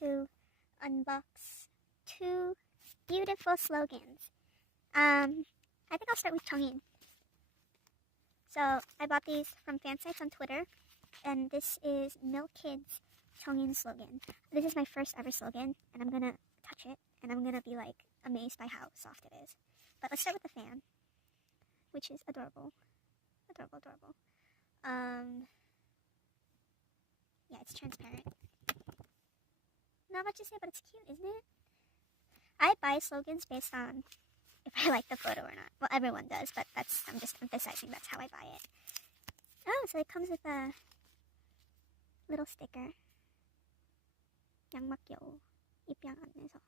to unbox two beautiful slogans. I think I'll start with Jeongin. So I bought these from fansites on Twitter, and this is Milk Kids Jeongin slogan. This is my first ever slogan, and I'm gonna touch it, and I'm gonna be like amazed by how soft it is. But let's start with the fan, which is adorable. Adorable. Yeah, it's transparent. Not much to say, but it's cute, isn't it? I buy slogans based on if I like the photo or not. Well, everyone does, but I'm just emphasizing that's how I buy it. Oh, so it comes with a little sticker. 양막요 입양 안내서.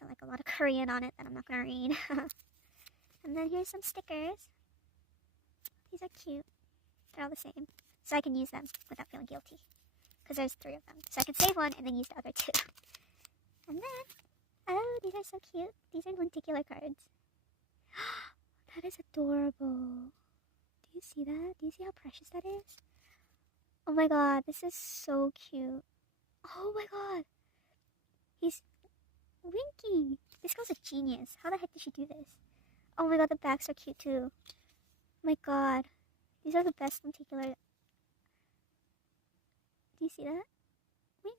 So like a lot of Korean on it that I'm not gonna read. And then here's some stickers. These are cute. They're all the same. So I can use them without feeling guilty. Because there's 3 of them. So I can save one and then use the other 2. And then, oh, these are so cute. These are lenticular cards. That is adorable. Do you see that? Do you see how precious that is? Oh my god, this is so cute. Oh my god. He's winking. This girl's a genius. How the heck did she do this? Oh my god, the backs are cute too. Oh my god. These are the best lenticular. Do you see that? Wink.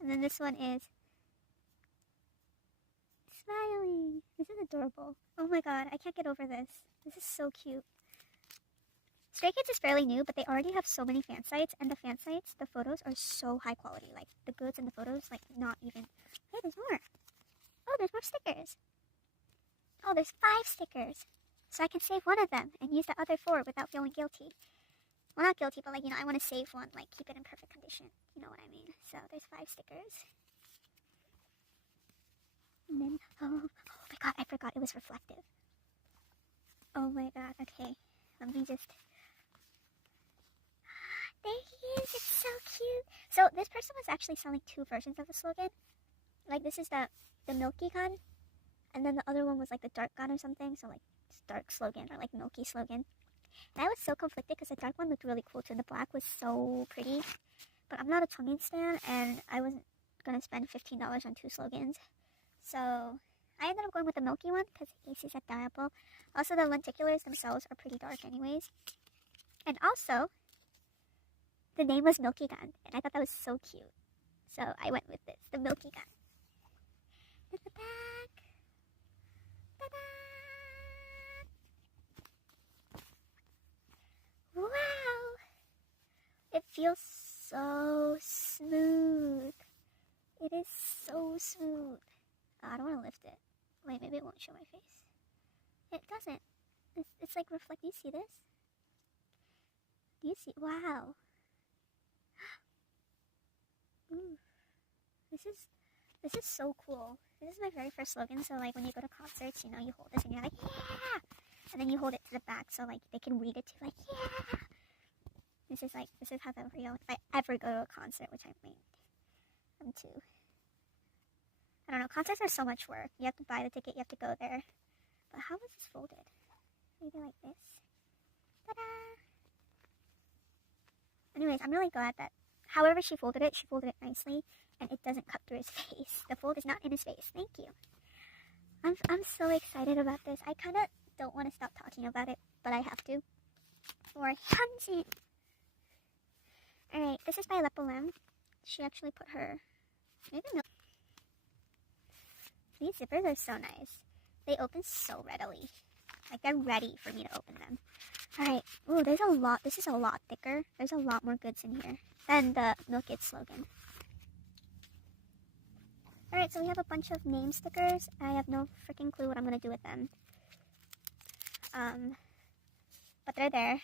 And then this one is smiling. This is adorable. Oh my god, I can't get over this. This is so cute. Stray Kids is fairly new, but they already have so many fan sites, and the fan sites, the photos are so high quality. Like, the goods and the photos, like, not even... Hey, there's more. Oh, there's more stickers. Oh, there's 5 stickers. So I can save one of them and use the other 4 without feeling guilty. Well, not guilty, but like, I want to save one, like, keep it in perfect condition. You know what I mean? So there's 5 stickers. And then, oh my god, I forgot it was reflective. Oh my god, okay. Let me just... There he is, it's so cute. So this person was actually selling 2 versions of the slogan. Like, this is the milky gun, and then the other one was like the dark gun or something. So like, dark slogan or like milky slogan. And I was so conflicted because the dark one looked really cool too, and the black was so pretty. But I'm not a Jeongin stan, and I wasn't gonna spend $15 on 2 slogans. So I ended up going with the milky one because AC's at diable. Also, the lenticulars themselves are pretty dark anyways. And also, the name was Milky Gun, and I thought that was so cute. So I went with this, the Milky Gun. At the back. Ta-da! Wow! It feels so smooth. It is so smooth. Oh, I don't want to lift it. Wait, maybe it won't show my face. It doesn't. It's like reflect. Do you see this? Do you see? Wow. Ooh. This is so cool. This is my very first slogan. So like when you go to concerts, you hold this and you're like, yeah! And then you hold it to the back so like they can read it too, like, yeah! This is how the real, if I ever go to a concert, which I might come to. I don't know, concerts are so much work. You have to buy the ticket, you have to go there. But how was this folded? Maybe like this. Ta-da! Anyways, I'm really glad that however she folded it nicely, and it doesn't cut through his face. The fold is not in his face. Thank you. I'm so excited about this. I kind of don't want to stop talking about it, but I have to. For Hyunjin. Alright, this is by Lepolem. She actually put her... Maybe no. These zippers are so nice. They open so readily. Like, they're ready for me to open them. Alright. Ooh, there's a lot. This is a lot thicker. There's a lot more goods in here than the Milk It slogan. Alright, so we have a bunch of name stickers. I have no freaking clue what I'm going to do with them. But they're there.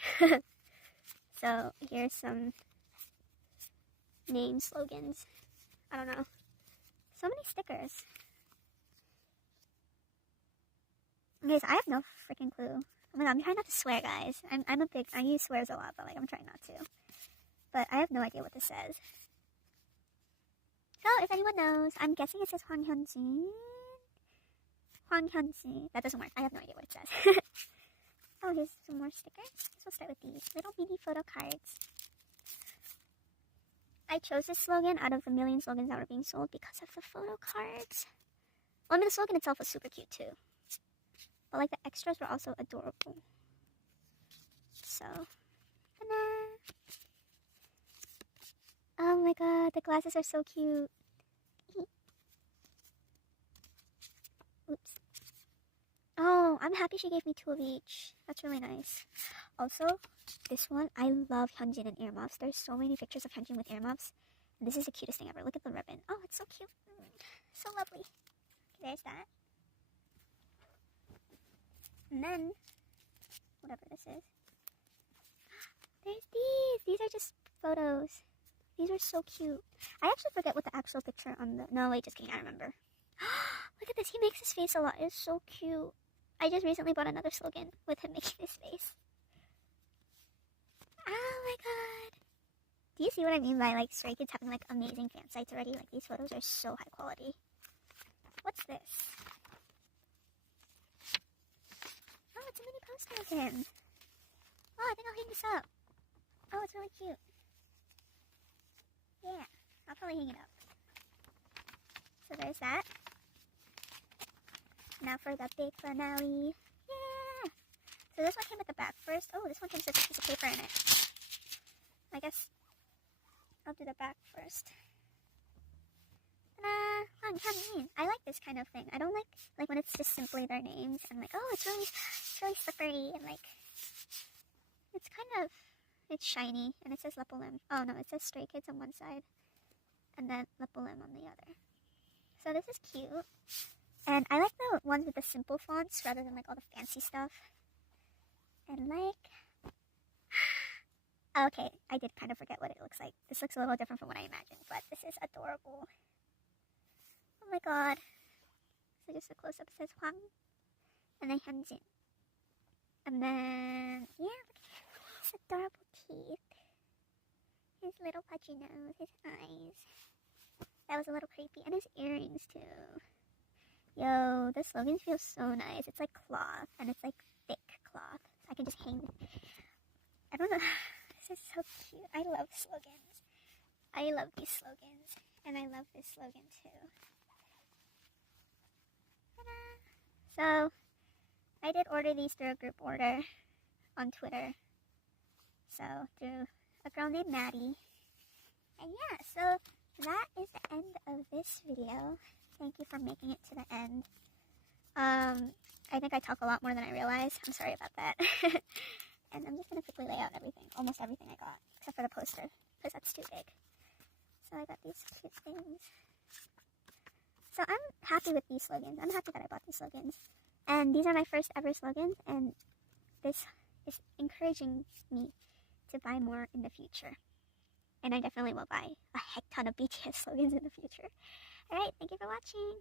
So, here's some name slogans. I don't know. So many stickers. Guys, I have no freaking clue. Oh my god, I'm trying not to swear, guys. I use swears a lot, but like, I'm trying not to. But I have no idea what this says. So, if anyone knows, I'm guessing it says Hyunjin. Hyunjin. That doesn't work. I have no idea what it says. Oh, here's some more stickers. We'll start with these little mini photo cards. I chose this slogan out of the million slogans that were being sold because of the photo cards. Well, I mean, the slogan itself was super cute too. But like the extras were also adorable. So, ta-da! Oh my god, the glasses are so cute. Oops. Oh, I'm happy she gave me 2 of each. That's really nice. Also, this one, I love Hyunjin and earmuffs. There's so many pictures of Hyunjin with earmuffs. And this is the cutest thing ever. Look at the ribbon. Oh, it's so cute. So lovely. Okay, there's that. And then, whatever this is. There's these. These are just photos. These are so cute. I actually forget what the actual picture on the... No, wait, just kidding. I remember. Look at this. He makes his face a lot. It's so cute. I just recently bought another slogan with him making his face. Oh my god. Do you see what I mean by like Stray Kids having like amazing fan sites already? Like these photos are so high quality. What's this? Oh, it's a mini poster of him. Oh, I think I'll hang this up. Oh, it's really cute. Yeah, I'll probably hang it up. So there's that. Now for the big finale. Yeah! So this one came with the back first. Oh, this one comes with a piece of paper in it. I guess I'll do the back first. Ta-da! Hyunjin. I like this kind of thing. I don't like when it's just simply their names and like, oh, it's really slippery and like, it's shiny and it says Lepolim. Oh no, it says Stray Kids on one side and then Lepolim on the other. So this is cute. And I like the ones with the simple fonts rather than like all the fancy stuff. And like... Okay, I did kind of forget what it looks like. This looks a little different from what I imagined, but this is adorable. Oh my god. So just a close-up, it says Hwang. And then Hyunjin. And then, yeah, look at his adorable teeth. His little pudgy nose, his eyes. That was a little creepy. And his earrings too. Yo, the slogan feels so nice. It's like cloth, and it's like thick cloth. I can just hang it. I don't know. This is so cute. I love slogans. I love these slogans. And I love this slogan too. Ta-da! So, I did order these through a group order on Twitter. So, through a girl named Maddie. And yeah, so that is the end of this video. Thank you for making it to the end. I think I talk a lot more than I realize. I'm sorry about that. And I'm just going to quickly lay out everything. Almost everything I got. Except for the poster. Because that's too big. So I got these cute things. So I'm happy with these slogans. I'm happy that I bought these slogans. And these are my first ever slogans. And this is encouraging me to buy more in the future. And I definitely will buy a heck ton of BTS slogans in the future. Alright, thank you for watching.